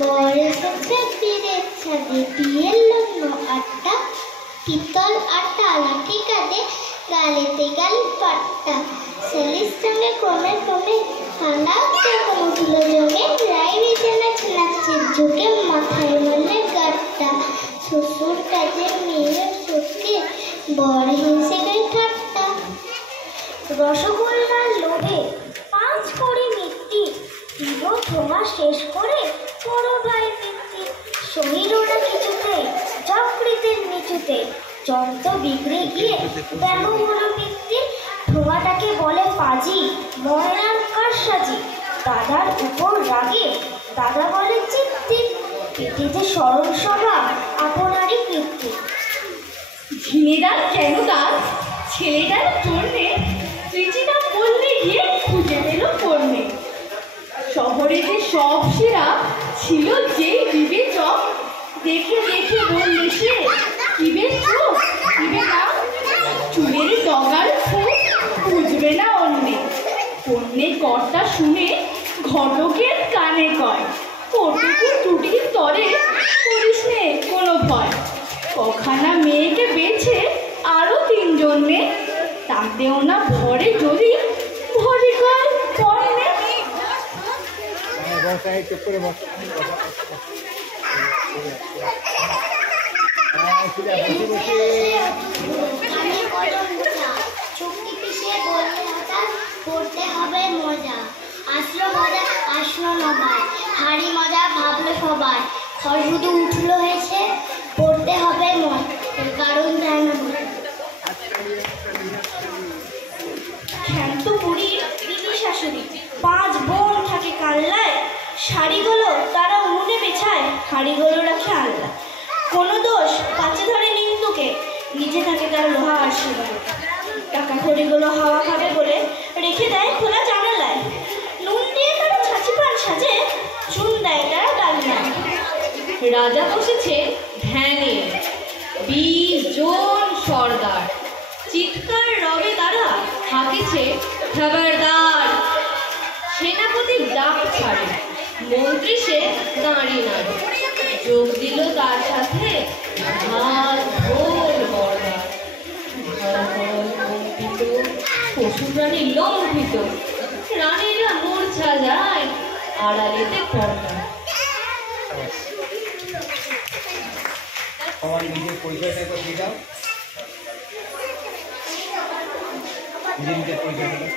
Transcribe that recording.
বর এসেছে তীরের ছাদে, বিয়ের লগ্ন আটটা, পিতল আটা লাঠি কাঁধে, গালেতে গাল পাট্টা। ছেলের সঙ্গে ক্রমে ক্রমে ঠান্ডা যখন উঠল জমে, রায় বিছানা ছেনাচ্ছে ঝুঁকে, মাথায় বলে গাট্টা। শ্বশুর কাজে মেয়ের চোখে, বর হেসে গায়ে ঠাট্টা। রসগোল্লার লোভে 5 কড়ি মিষ্টি, দিল ধোঁয়া শেষ করে বড় ভাই মিষ্টি। শরীর ওরা কিছুতে, যকৃতের নিচুতে, যন্ত্র বিগড়ে গিয়ে ব্যাগ হলো মিষ্টি। ধোঁয়াটাকে বলে পাজি, ময়নার কারসাজি। দাদার উপর রাগে দাদা বলে চিত্তি, পেটেতে স্মরণ সভা আপনারই কীর্তি। ঝিনেদার কেন কাজ ছেলেটার জন্যে, ত্রিচিটা বললে গিয়ে খুঁজে পেল কর্মে। শহরে যে সব সেরা ছিল যেই বিবেচক, দেখে দেখে বললে সে কিবে চোখ কিবে না, চুলের ডগার ফুল বুঝবে না অন্যে। কন্যে কর্তা শুনে ঘটকের কানে কয়, কটুকু ত্রুটির তরে করিস নে কোনো ভয়। কখানা মেয়েকে বেছে আরো 3 জন্যে, তাতেও না ভরে যদি ভরে কয় পণ্যে। চুক্তি পিছিয়ে বলতে হঠাৎ পড়তে হবে মজা, আসলো মজা আসলো নবাই, হাড়ি মজা ভাবলো সবাই। শুধু উঠলো হেসে, পড়তে হবে মন, কারণ যায় না বলে। ক্ষান্ত বুড়ির দিদি শাশুড়ি 5 বোন থাকে কাল্লায়, শাড়িগুলো তারা উনুনে বেছায়, হাড়িগুলো রাখে আল্লাহ। কোনো দোষ পাচে ধরে নিন্দুকে, নিজে থাকে তার লোহা আর শিলায়। টাকা খড়িগুলো হাওয়া খাবে বলে রেখে দেয় খোলা জানালায়। নুন দিয়ে তারা ছাঁচি পান সাজে, চুন দেয় তারা ডালনায়। রাজা বসেছে ধ্যানে, 20 জন সর্দার, চিৎকার রবে তারা হাঁকেছে খবরদার। সেনাপতি ডাক ছাড়ে, মন্ত্রী সে দাঁড়িয়ে নাড়ে, যোগ দিল তার সাথে ঢাল ঢোল বর্দার। শ্বশুরানী লম্বিত, রানীরা মূর্ছা যায়, আড়ালেতে পর্দা। আমার নিজের পরিচয়টা করে দিয়ে দাও, নিজের পরিচয়টা।